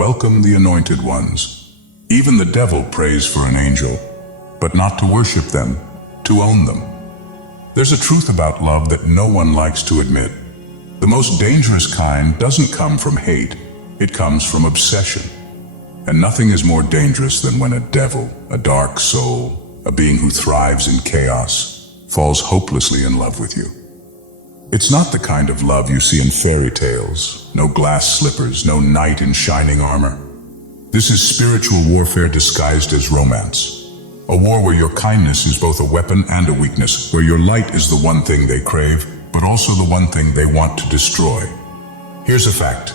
Welcome the anointed ones. Even the devil prays for an angel, but not to worship them, to own them. There's a truth about love that no one likes to admit. The most dangerous kind doesn't come from hate, it comes from obsession. And nothing is more dangerous than when a devil, a dark soul, a being who thrives in chaos, falls hopelessly in love with you. It's not the kind of love you see in fairy tales, no glass slippers, no knight in shining armor. This is spiritual warfare disguised as romance. A war where your kindness is both a weapon and a weakness, where your light is the one thing they crave, but also the one thing they want to destroy. Here's a fact.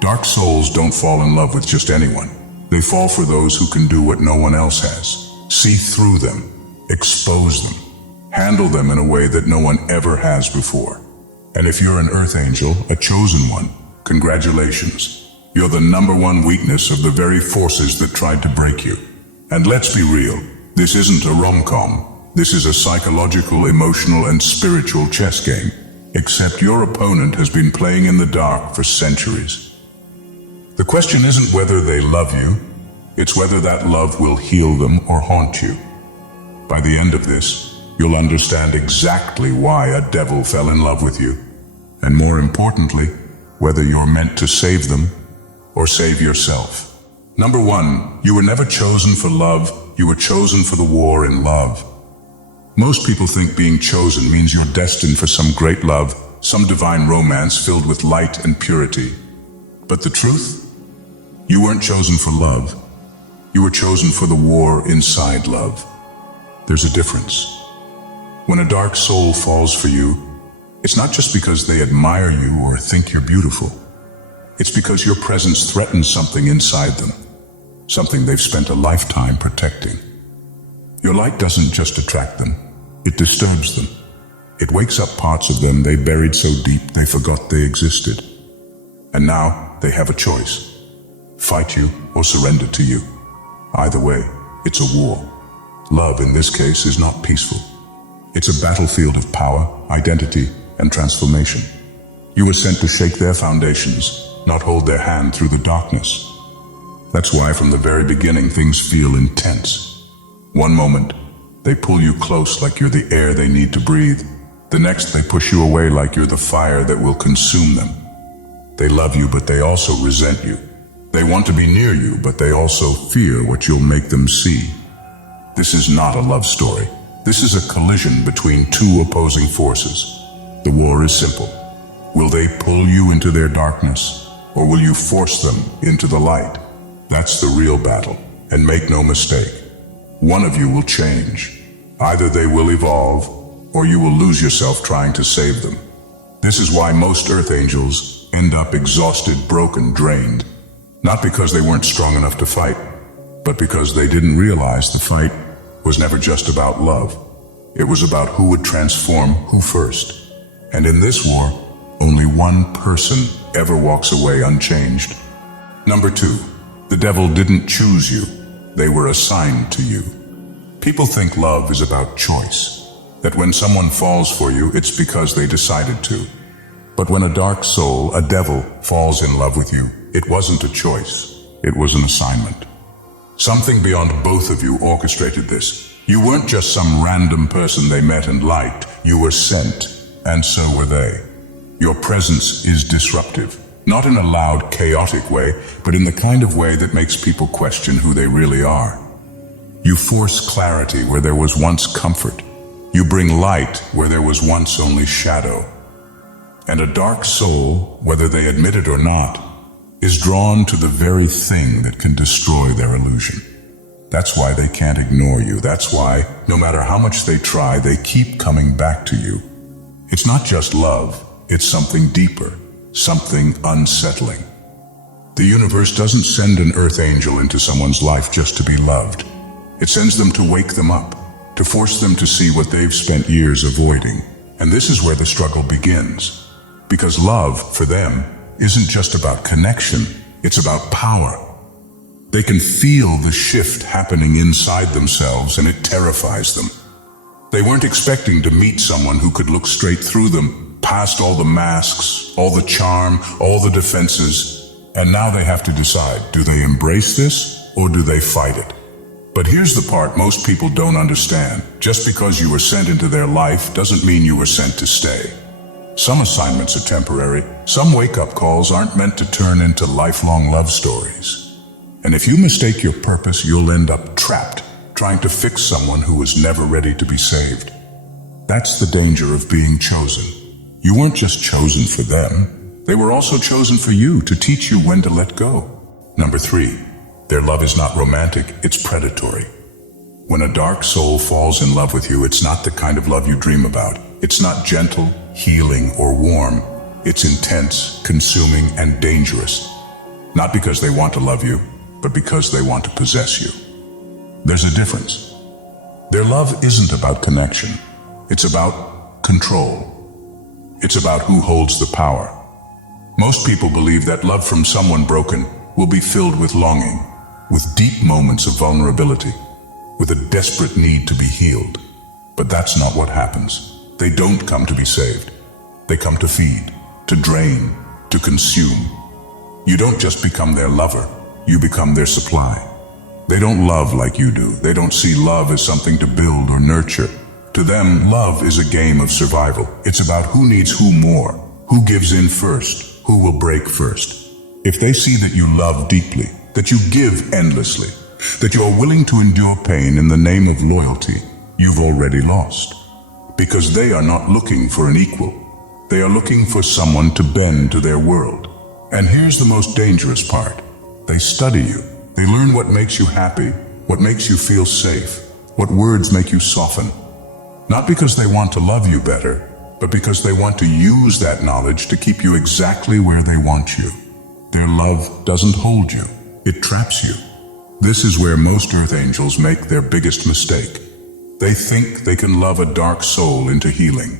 Dark souls don't fall in love with just anyone. They fall for those who can do what no one else has. See through them, expose them, handle them in a way that no one ever has before. And if you're an earth angel, a chosen one, congratulations. You're the #1 weakness of the very forces that tried to break you. And let's be real, this isn't a rom-com. This is a psychological, emotional, and spiritual chess game. Except your opponent has been playing in the dark for centuries. The question isn't whether they love you, it's whether that love will heal them or haunt you. By the end of this, you'll understand exactly why a devil fell in love with you. And more importantly, whether you're meant to save them or save yourself. #1, you were never chosen for love, you were chosen for the war in love. Most people think being chosen means you're destined for some great love, some divine romance filled with light and purity. But the truth? You weren't chosen for love. You were chosen for the war inside love. There's a difference. When a dark soul falls for you, it's not just because they admire you or think you're beautiful. It's because your presence threatens something inside them, something they've spent a lifetime protecting. Your light doesn't just attract them, it disturbs them. It wakes up parts of them they buried so deep they forgot they existed. And now they have a choice. Fight you or surrender to you. Either way, it's a war. Love in this case is not peaceful. It's a battlefield of power, identity, and transformation. You were sent to shake their foundations, not hold their hand through the darkness. That's why from the very beginning things feel intense. One moment, they pull you close like you're the air they need to breathe. The next, they push you away like you're the fire that will consume them. They love you, but they also resent you. They want to be near you, but they also fear what you'll make them see. This is not a love story. This is a collision between two opposing forces. The war is simple. Will they pull you into their darkness, or will you force them into the light? That's the real battle, and make no mistake. One of you will change. Either they will evolve, or you will lose yourself trying to save them. This is why most earth angels end up exhausted, broken, drained. Not because they weren't strong enough to fight, but because they didn't realize the fight was never just about love. It was about who would transform who first. And in this war, only one person ever walks away unchanged. #2, the devil didn't choose you. They were assigned to you. People think love is about choice, that when someone falls for you, it's because they decided to. But when a dark soul, a devil, falls in love with you, it wasn't a choice. It was an assignment. Something beyond both of you orchestrated this. You weren't just some random person they met and liked. You were sent, and so were they. Your presence is disruptive, not in a loud, chaotic way, but in the kind of way that makes people question who they really are. You force clarity where there was once comfort. You bring light where there was once only shadow. And a dark soul, whether they admit it or not, is drawn to the very thing that can destroy their illusion. That's why they can't ignore you. That's why, no matter how much they try, they keep coming back to you. It's not just love, it's something deeper, something unsettling. The universe doesn't send an earth angel into someone's life just to be loved. It sends them to wake them up, to force them to see what they've spent years avoiding. And this is where the struggle begins. Because love, for them, isn't just about connection, it's about power. They can feel the shift happening inside themselves, and it terrifies them. They weren't expecting to meet someone who could look straight through them, past all the masks, all the charm, all the defenses, And now they have to decide, do they embrace this or do they fight it? But here's the part most people don't understand. Just because you were sent into their life doesn't mean you were sent to stay. Some assignments are temporary. Some wake-up calls aren't meant to turn into lifelong love stories. And if you mistake your purpose, you'll end up trapped, trying to fix someone who was never ready to be saved. That's the danger of being chosen. You weren't just chosen for them. They were also chosen for you, to teach you when to let go. Number 3, their love is not romantic, it's predatory. When a dark soul falls in love with you, it's not the kind of love you dream about. It's not gentle, healing, or warm. It's intense, consuming, and dangerous. Not because they want to love you, but because they want to possess you. There's a difference. Their love isn't about connection. It's about control. It's about who holds the power. Most people believe that love from someone broken will be filled with longing, with deep moments of vulnerability, with a desperate need to be healed. But that's not what happens. They don't come to be saved. They come to feed, to drain, to consume. You don't just become their lover, you become their supply. They don't love like you do. They don't see love as something to build or nurture. To them, love is a game of survival. It's about who needs who more, who gives in first, who will break first. If they see that you love deeply, that you give endlessly, that you are willing to endure pain in the name of loyalty, you've already lost. Because they are not looking for an equal. They are looking for someone to bend to their world. And here's the most dangerous part. They study you. They learn what makes you happy, what makes you feel safe, what words make you soften. Not because they want to love you better, but because they want to use that knowledge to keep you exactly where they want you. Their love doesn't hold you, it traps you. This is where most earth angels make their biggest mistake. They think they can love a dark soul into healing.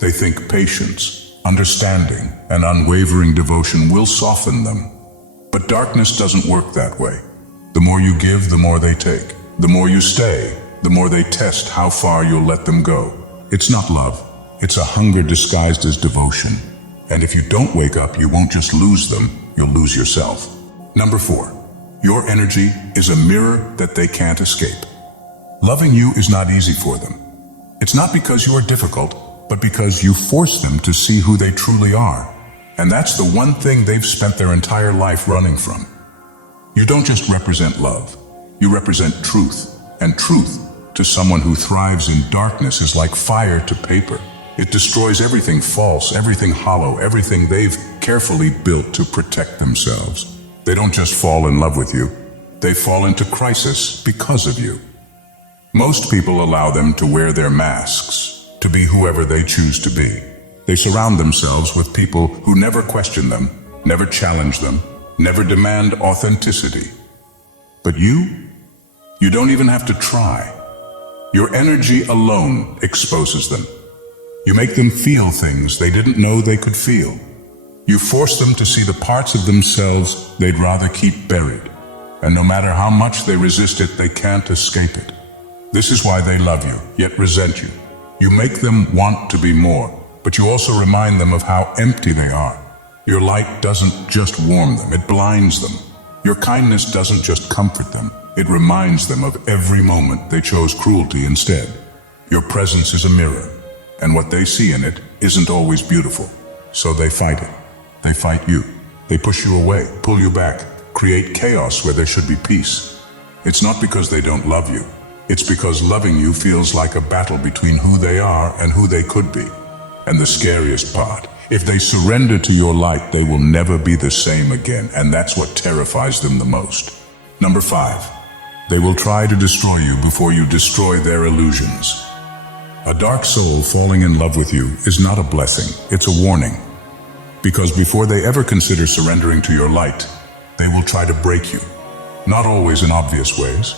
They think patience, understanding, and unwavering devotion will soften them. But darkness doesn't work that way. The more you give, the more they take. The more you stay, the more they test how far you'll let them go. It's not love. It's a hunger disguised as devotion. And if you don't wake up, you won't just lose them, you'll lose yourself. Number 4, your energy is a mirror that they can't escape. Loving you is not easy for them. It's not because you are difficult, but because you force them to see who they truly are. And that's the one thing they've spent their entire life running from. You don't just represent love, you represent truth. And truth, to someone who thrives in darkness, is like fire to paper. It destroys everything false, everything hollow, everything they've carefully built to protect themselves. They don't just fall in love with you, they fall into crisis because of you. Most people allow them to wear their masks, to be whoever they choose to be. They surround themselves with people who never question them, never challenge them, never demand authenticity. But you don't even have to try. Your energy alone exposes them. You make them feel things they didn't know they could feel. You force them to see the parts of themselves they'd rather keep buried. And no matter how much they resist it, they can't escape it. This is why they love you, yet resent you. You make them want to be more, but you also remind them of how empty they are. Your light doesn't just warm them, it blinds them. Your kindness doesn't just comfort them, it reminds them of every moment they chose cruelty instead. Your presence is a mirror, and what they see in it isn't always beautiful. So they fight it. They fight you. They push you away, pull you back, create chaos where there should be peace. It's not because they don't love you. It's because loving you feels like a battle between who they are and who they could be. And the scariest part, if they surrender to your light, they will never be the same again, and that's what terrifies them the most. Number 5. They will try to destroy you before you destroy their illusions. A dark soul falling in love with you is not a blessing, it's a warning. Because before they ever consider surrendering to your light, they will try to break you. Not always in obvious ways.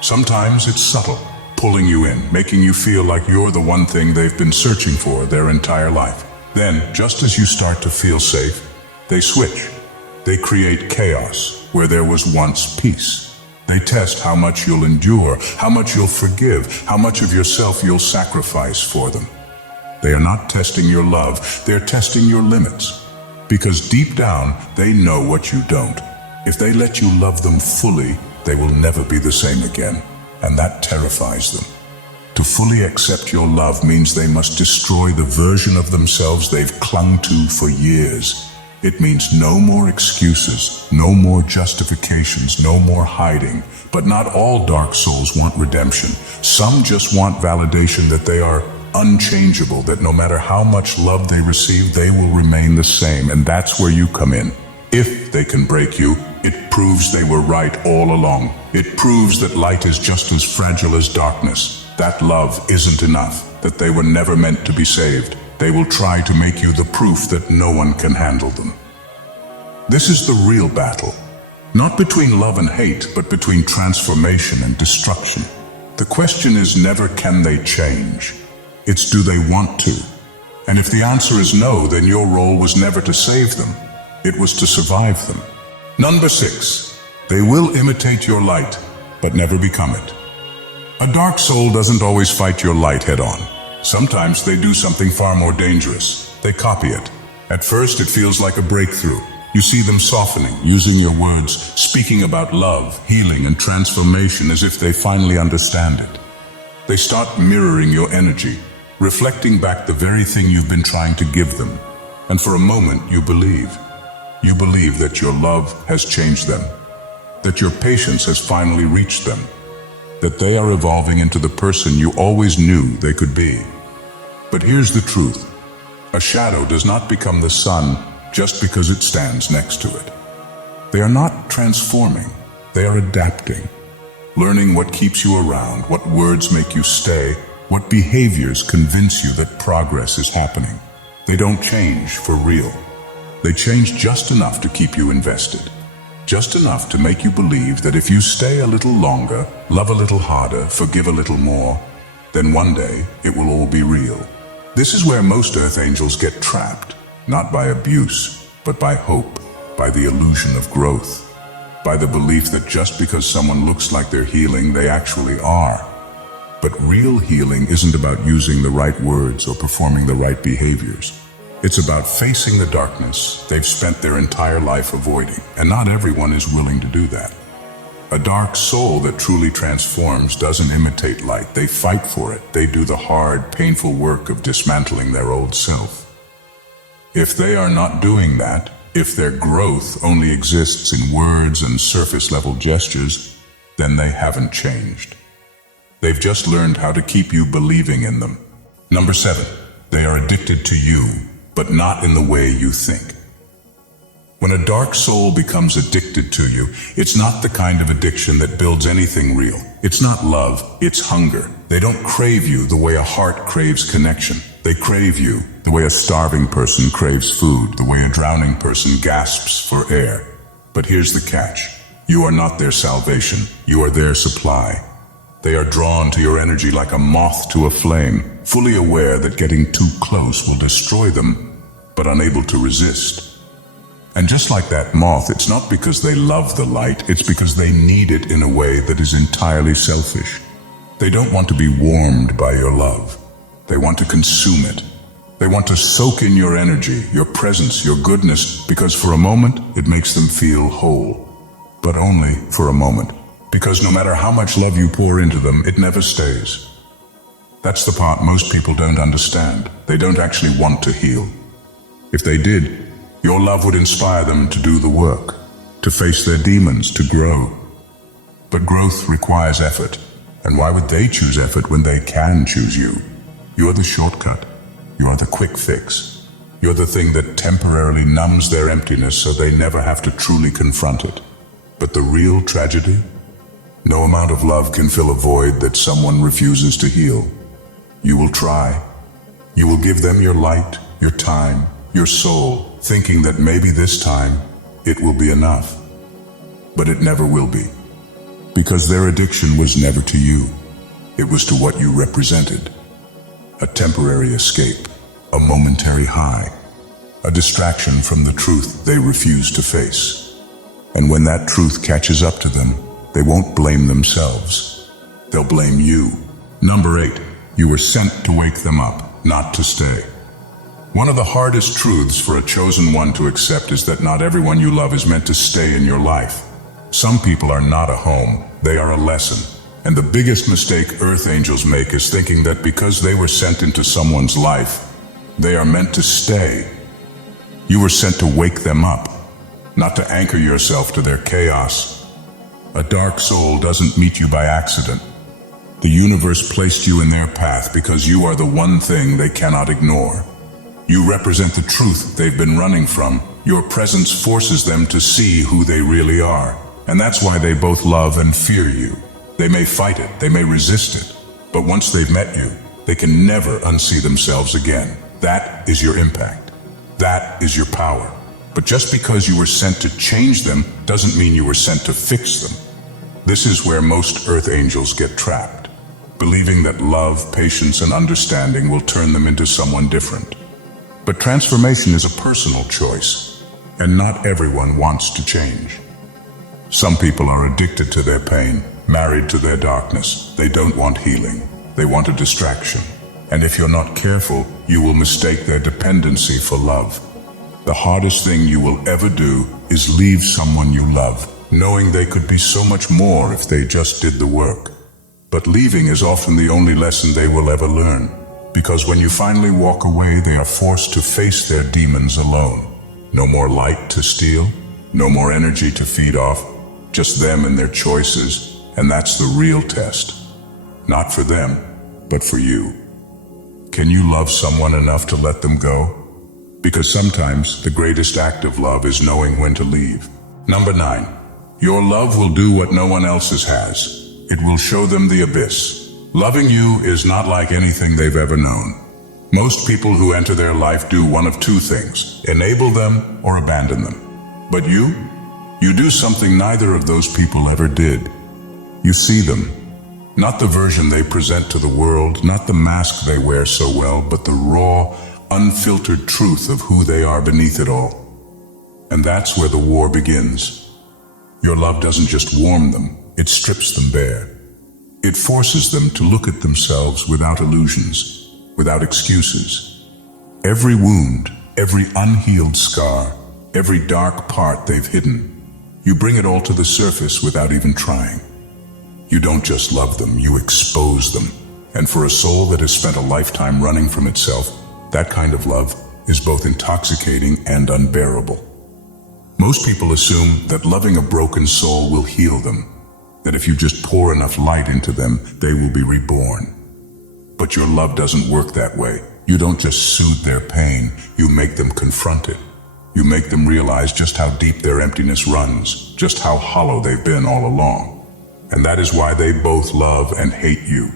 Sometimes it's subtle, pulling you in, making you feel like you're the one thing they've been searching for their entire life. Then, just as you start to feel safe, they switch. They create chaos where there was once peace. They test how much you'll endure, how much you'll forgive, how much of yourself you'll sacrifice for them. They are not testing your love, they're testing your limits. Because deep down, they know what you don't. If they let you love them fully, they will never be the same again, and that terrifies them. To fully accept your love means they must destroy the version of themselves they've clung to for years. It means no more excuses, no more justifications, no more hiding. But not all dark souls want redemption. Some just want validation that they are unchangeable, that no matter how much love they receive, they will remain the same. And that's where you come in. If they can break you, it proves they were right all along. It proves that light is just as fragile as darkness. That love isn't enough, that they were never meant to be saved. They will try to make you the proof that no one can handle them. This is the real battle. Not between love and hate, but between transformation and destruction. The question is never can they change. It's do they want to? And if the answer is no, then your role was never to save them. It was to survive them. Number 6. They will imitate your light, but never become it. A dark soul doesn't always fight your light head on. Sometimes they do something far more dangerous. They copy it. At first, it feels like a breakthrough. You see them softening, using your words, speaking about love, healing, and transformation as if they finally understand it. They start mirroring your energy, reflecting back the very thing you've been trying to give them. And for a moment, you believe. You believe that your love has changed them, that your patience has finally reached them, that they are evolving into the person you always knew they could be. But here's the truth. A shadow does not become the sun just because it stands next to it. They are not transforming, they are adapting, learning what keeps you around, what words make you stay, what behaviors convince you that progress is happening. They don't change for real. They change just enough to keep you invested, just enough to make you believe that if you stay a little longer, love a little harder, forgive a little more, then one day it will all be real. This is where most earth angels get trapped. Not by abuse, but by hope, by the illusion of growth, by the belief that just because someone looks like they're healing, they actually are. But real healing isn't about using the right words or performing the right behaviors. It's about facing the darkness they've spent their entire life avoiding, and not everyone is willing to do that. A dark soul that truly transforms doesn't imitate light, they fight for it. They do the hard, painful work of dismantling their old self. If they are not doing that, if their growth only exists in words and surface-level gestures, then they haven't changed. They've just learned how to keep you believing in them. Number 7, they are addicted to you, but not in the way you think. When a dark soul becomes addicted to you, it's not the kind of addiction that builds anything real. It's not love, it's hunger. They don't crave you the way a heart craves connection. They crave you the way a starving person craves food, the way a drowning person gasps for air. But here's the catch. You are not their salvation, you are their supply. They are drawn to your energy like a moth to a flame, fully aware that getting too close will destroy them, but unable to resist. And just like that moth, it's not because they love the light, it's because they need it in a way that is entirely selfish. They don't want to be warmed by your love. They want to consume it. They want to soak in your energy, your presence, your goodness, because for a moment, it makes them feel whole. But only for a moment, because no matter how much love you pour into them, it never stays. That's the part most people don't understand. They don't actually want to heal. If they did, your love would inspire them to do the work, to face their demons, to grow. But growth requires effort. And why would they choose effort when they can choose you? You're the shortcut. You're the quick fix. You're the thing that temporarily numbs their emptiness so they never have to truly confront it. But the real tragedy? No amount of love can fill a void that someone refuses to heal. You will try. You will give them your light, your time, your soul, thinking that maybe this time it will be enough. But it never will be. Because their addiction was never to you. It was to what you represented. A temporary escape, a momentary high, a distraction from the truth they refuse to face. And when that truth catches up to them, they won't blame themselves. They'll blame you. Number 8, you were sent to wake them up, not to stay. One of the hardest truths for a chosen one to accept is that not everyone you love is meant to stay in your life. Some people are not a home, they are a lesson. And the biggest mistake earth angels make is thinking that because they were sent into someone's life, they are meant to stay. You were sent to wake them up, not to anchor yourself to their chaos. A dark soul doesn't meet you by accident. The universe placed you in their path because you are the one thing they cannot ignore. You represent the truth they've been running from. Your presence forces them to see who they really are. And that's why they both love and fear you. They may fight it, they may resist it, but once they've met you, they can never unsee themselves again. That is your impact. That is your power. But just because you were sent to change them doesn't mean you were sent to fix them. This is where most earth angels get trapped, believing that love, patience, and understanding will turn them into someone different. But transformation is a personal choice, and not everyone wants to change. Some people are addicted to their pain, married to their darkness. They don't want healing. They want a distraction. And if you're not careful, you will mistake their dependency for love. The hardest thing you will ever do is leave someone you love, knowing they could be so much more if they just did the work. But leaving is often the only lesson they will ever learn, because when you finally walk away, they are forced to face their demons alone. No more light to steal, no more energy to feed off, just them and their choices, and that's the real test. Not for them, but for you. Can you love someone enough to let them go? Because sometimes the greatest act of love is knowing when to leave. Number 9, your love will do what no one else's has. It will show them the abyss. Loving you is not like anything they've ever known. Most people who enter their life do one of two things: enable them or abandon them. But you do something neither of those people ever did. You see them. Not the version they present to the world, not the mask they wear so well, but the raw, unfiltered truth of who they are beneath it all. And that's where the war begins. Your love doesn't just warm them, it strips them bare. It forces them to look at themselves without illusions, without excuses. Every wound, every unhealed scar, every dark part they've hidden, you bring it all to the surface without even trying. You don't just love them, you expose them. And for a soul that has spent a lifetime running from itself, that kind of love is both intoxicating and unbearable. Most people assume that loving a broken soul will heal them, that if you just pour enough light into them, they will be reborn. But your love doesn't work that way. You don't just soothe their pain, you make them confront it. You make them realize just how deep their emptiness runs, just how hollow they've been all along. And that is why they both love and hate you.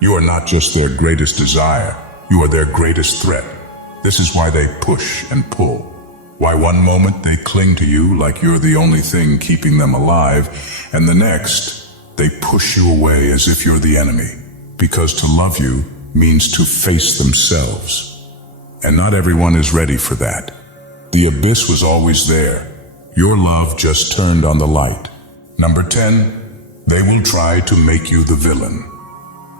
You are not just their greatest desire, you are their greatest threat. This is why they push and pull. Why one moment they cling to you like you're the only thing keeping them alive, and the next, they push you away as if you're the enemy. Because to love you means to face themselves. And not everyone is ready for that. The abyss was always there. Your love just turned on the light. Number 10, they will try to make you the villain.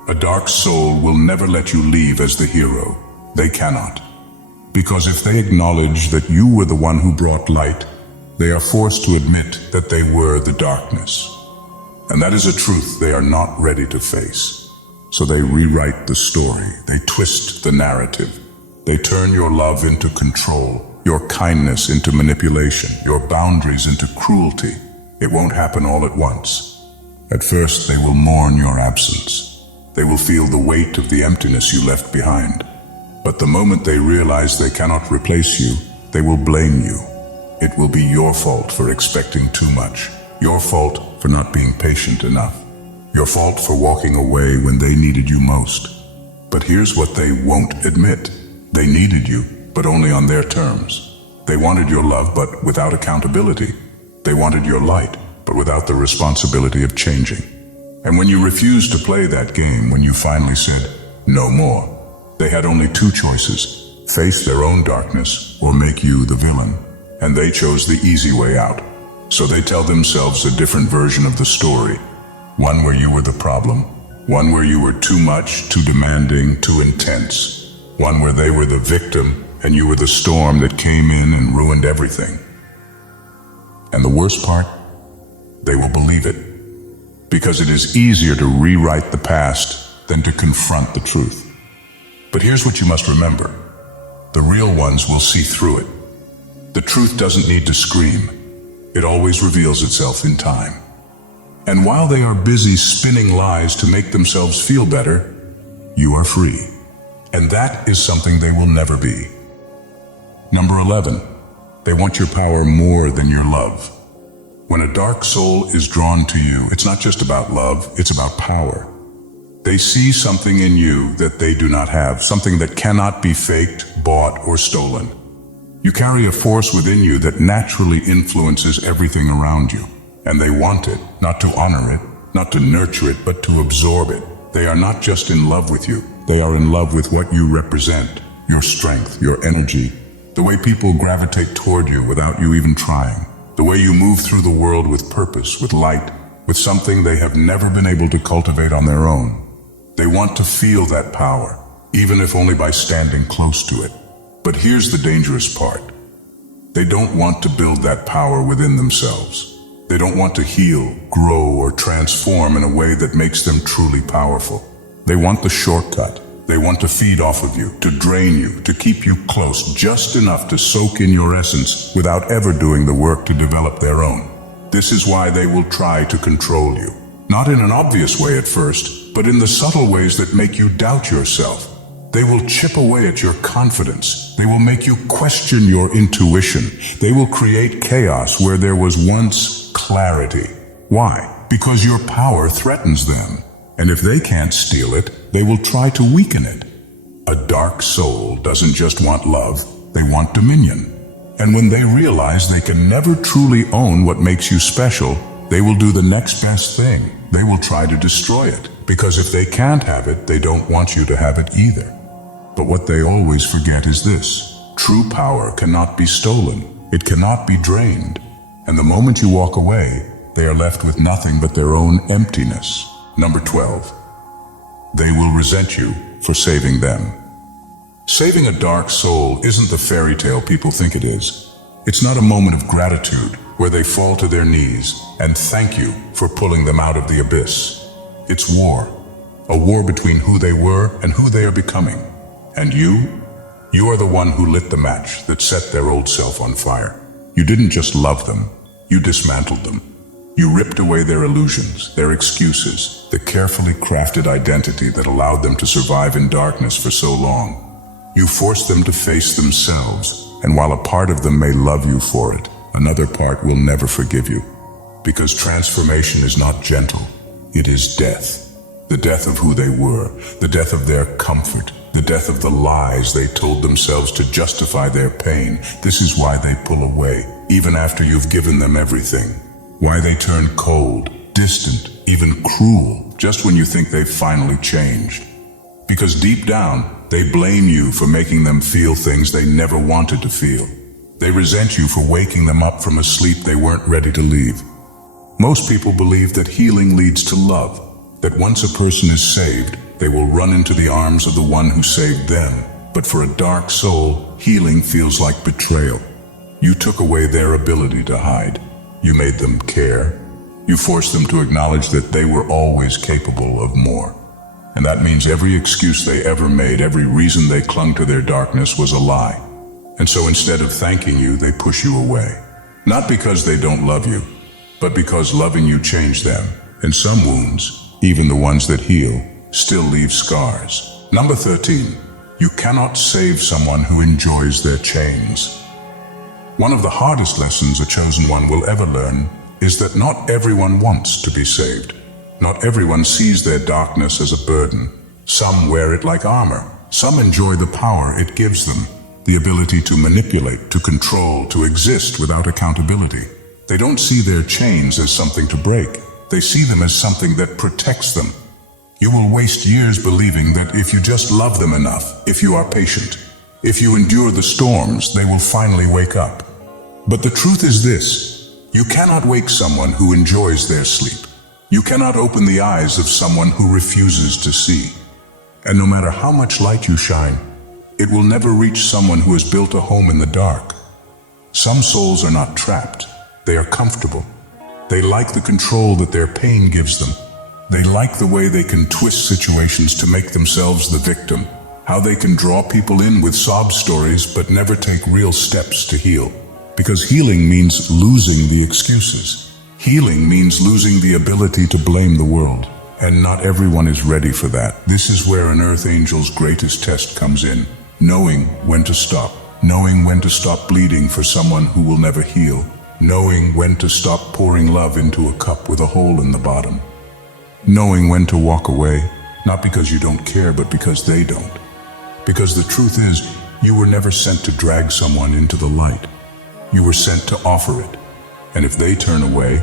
A dark soul will never let you leave as the hero. They cannot. Because if they acknowledge that you were the one who brought light, they are forced to admit that they were the darkness. And that is a truth they are not ready to face. So they rewrite the story, they twist the narrative. They turn your love into control, your kindness into manipulation, your boundaries into cruelty. It won't happen all at once. At first, they will mourn your absence. They will feel the weight of the emptiness you left behind. But the moment they realize they cannot replace you, they will blame you. It will be your fault for expecting too much. Your fault for not being patient enough. Your fault for walking away when they needed you most. But here's what they won't admit. They needed you, but only on their terms. They wanted your love, but without accountability. They wanted your light, but without the responsibility of changing. And when you refused to play that game, when you finally said, no more, they had only two choices: face their own darkness or make you the villain. And they chose the easy way out. So they tell themselves a different version of the story. One where you were the problem. One where you were too much, too demanding, too intense. One where they were the victim and you were the storm that came in and ruined everything. And the worst part? They will believe it. Because it is easier to rewrite the past than to confront the truth. But here's what you must remember. The real ones will see through it. The truth doesn't need to scream. It always reveals itself in time. And while they are busy spinning lies to make themselves feel better, you are free. And that is something they will never be. Number 11, they want your power more than your love. When a dark soul is drawn to you, it's not just about love, it's about power. They see something in you that they do not have, something that cannot be faked, bought, or stolen. You carry a force within you that naturally influences everything around you. And they want it, not to honor it, not to nurture it, but to absorb it. They are not just in love with you, they are in love with what you represent, your strength, your energy, the way people gravitate toward you without you even trying, the way you move through the world with purpose, with light, with something they have never been able to cultivate on their own. They want to feel that power, even if only by standing close to it. But here's the dangerous part. They don't want to build that power within themselves. They don't want to heal, grow, or transform in a way that makes them truly powerful. They want the shortcut. They want to feed off of you, to drain you, to keep you close just enough to soak in your essence without ever doing the work to develop their own. This is why they will try to control you. Not in an obvious way at first, but in the subtle ways that make you doubt yourself. They will chip away at your confidence. They will make you question your intuition. They will create chaos where there was once clarity. Why? Because your power threatens them. And if they can't steal it, they will try to weaken it. A dark soul doesn't just want love, they want dominion. And when they realize they can never truly own what makes you special, they will do the next best thing. They will try to destroy it. Because if they can't have it, they don't want you to have it either. But what they always forget is this. True power cannot be stolen. It cannot be drained. And the moment you walk away, they are left with nothing but their own emptiness. Number 12. They will resent you for saving them. Saving a dark soul isn't the fairy tale people think it is. It's not a moment of gratitude where they fall to their knees and thank you for pulling them out of the abyss. It's war. A war between who they were and who they are becoming. And you are the one who lit the match that set their old self on fire. You didn't just love them, you dismantled them. You ripped away their illusions, their excuses, the carefully crafted identity that allowed them to survive in darkness for so long. You forced them to face themselves, and while a part of them may love you for it, another part will never forgive you. Because transformation is not gentle, it is death. The death of who they were, the death of their comfort, the death of the lies they told themselves to justify their pain. This is why they pull away, even after you've given them everything. Why they turn cold, distant, even cruel, just when you think they've finally changed. Because deep down, they blame you for making them feel things they never wanted to feel. They resent you for waking them up from a sleep they weren't ready to leave. Most people believe that healing leads to love, that once a person is saved, they will run into the arms of the one who saved them. But for a dark soul, healing feels like betrayal. You took away their ability to hide. You made them care. You forced them to acknowledge that they were always capable of more. And that means every excuse they ever made, every reason they clung to their darkness was a lie. And so instead of thanking you, they push you away. Not because they don't love you, but because loving you changed them. And some wounds, even the ones that heal, still leave scars. Number 13, you cannot save someone who enjoys their chains. One of the hardest lessons a chosen one will ever learn is that not everyone wants to be saved. Not everyone sees their darkness as a burden. Some wear it like armor. Some enjoy the power it gives them, the ability to manipulate, to control, to exist without accountability. They don't see their chains as something to break. They see them as something that protects them. You will waste years believing that if you just love them enough, if you are patient, if you endure the storms, they will finally wake up. But the truth is this: you cannot wake someone who enjoys their sleep. You cannot open the eyes of someone who refuses to see. And no matter how much light you shine, It will never reach someone who has built a home in the dark. Some souls are not trapped. They are comfortable. They like the control that their pain gives them. They like the way they can twist situations to make themselves the victim, how they can draw people in with sob stories but never take real steps to heal. Because healing means losing the excuses. Healing means losing the ability to blame the world. And not everyone is ready for that. This is where an earth angel's greatest test comes in. Knowing when to stop. Knowing when to stop bleeding for someone who will never heal. Knowing when to stop pouring love into a cup with a hole in the bottom. Knowing when to walk away, not because you don't care, but because they don't. Because the truth is, you were never sent to drag someone into the light. You were sent to offer it. And if they turn away,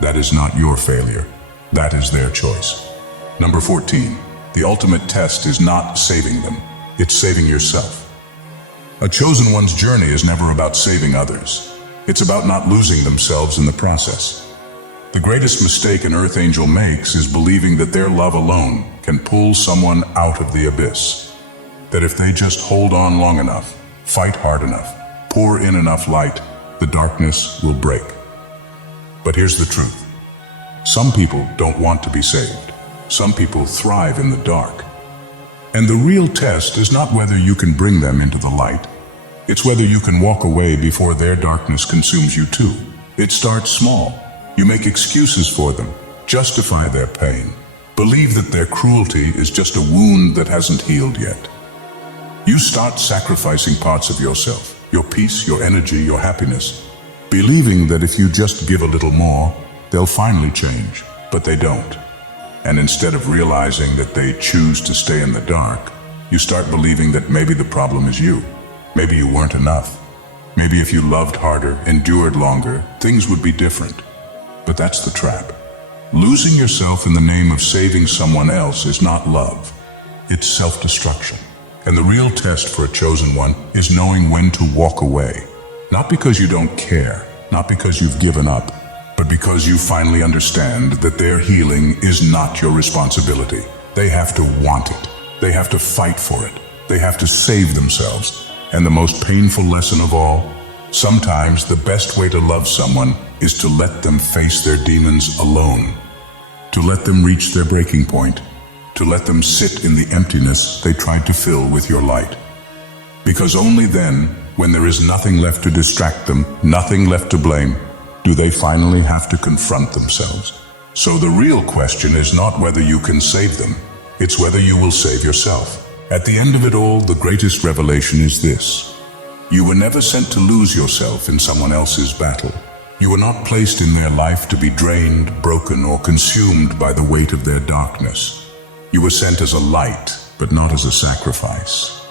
that is not your failure. That is their choice. Number 14. The ultimate test is not saving them. It's saving yourself. A chosen one's journey is never about saving others. It's about not losing themselves in the process. The greatest mistake an earth angel makes is believing that their love alone can pull someone out of the abyss. That if they just hold on long enough, fight hard enough, pour in enough light, the darkness will break. But here's the truth. Some people don't want to be saved. Some people thrive in the dark. And the real test is not whether you can bring them into the light. It's whether you can walk away before their darkness consumes you too. It starts small. You make excuses for them, justify their pain, believe that their cruelty is just a wound that hasn't healed yet. You start sacrificing parts of yourself, your peace, your energy, your happiness, believing that if you just give a little more, they'll finally change, but they don't. And instead of realizing that they choose to stay in the dark, you start believing that maybe the problem is you. Maybe you weren't enough. Maybe if you loved harder, endured longer, things would be different. But that's the trap. Losing yourself in the name of saving someone else is not love. It's self-destruction. And the real test for a chosen one is knowing when to walk away. Not because you don't care, not because you've given up, but because you finally understand that their healing is not your responsibility. They have to want it. They have to fight for it. They have to save themselves. And the most painful lesson of all, sometimes the best way to love someone is to let them face their demons alone. To let them reach their breaking point. To let them sit in the emptiness they tried to fill with your light. Because only then, when there is nothing left to distract them, nothing left to blame, do they finally have to confront themselves. So the real question is not whether you can save them, it's whether you will save yourself. At the end of it all, the greatest revelation is this. You were never sent to lose yourself in someone else's battle. You were not placed in their life to be drained, broken, or consumed by the weight of their darkness. You were sent as a light, but not as a sacrifice.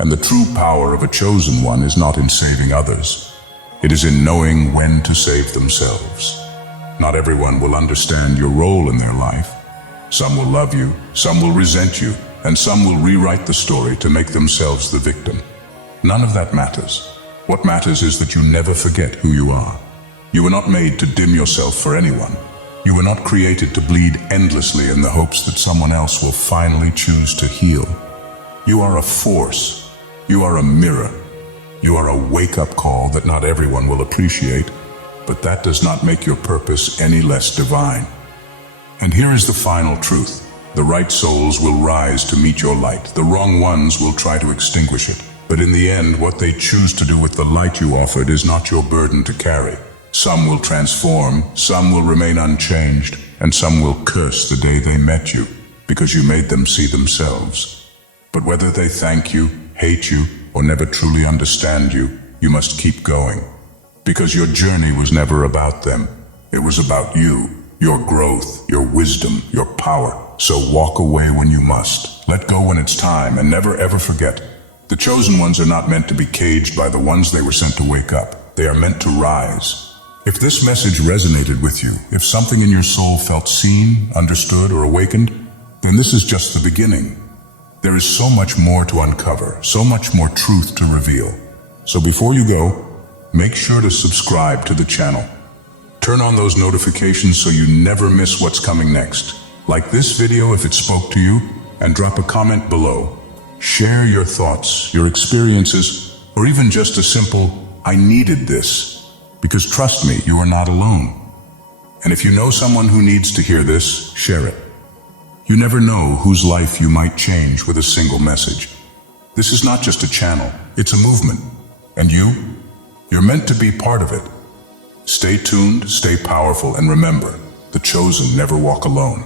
And the true power of a chosen one is not in saving others. It is in knowing when to save themselves. Not everyone will understand your role in their life. Some will love you, some will resent you, and some will rewrite the story to make themselves the victim. None of that matters. What matters is that you never forget who you are. You were not made to dim yourself for anyone. You were not created to bleed endlessly in the hopes that someone else will finally choose to heal. You are a force. You are a mirror. You are a wake-up call that not everyone will appreciate, but that does not make your purpose any less divine. And here is the final truth. The right souls will rise to meet your light. The wrong ones will try to extinguish it. But in the end, what they choose to do with the light you offered is not your burden to carry. Some will transform, some will remain unchanged, and some will curse the day they met you, because you made them see themselves. But whether they thank you, hate you, or never truly understand you, you must keep going. Because your journey was never about them. It was about you, your growth, your wisdom, your power. So walk away when you must. Let go when it's time, and never ever forget. The chosen ones are not meant to be caged by the ones they were sent to wake up. They are meant to rise. If this message resonated with you, if something in your soul felt seen, understood, or awakened, then this is just the beginning. There is so much more to uncover, so much more truth to reveal. So before you go, make sure to subscribe to the channel. Turn on those notifications so you never miss what's coming next. Like this video if it spoke to you, and drop a comment below. Share your thoughts, your experiences, or even just a simple, "I needed this." Because trust me, you are not alone. And if you know someone who needs to hear this, share it. You never know whose life you might change with a single message. This is not just a channel, it's a movement. And you're meant to be part of it. Stay tuned, stay powerful, and remember, the chosen never walk alone.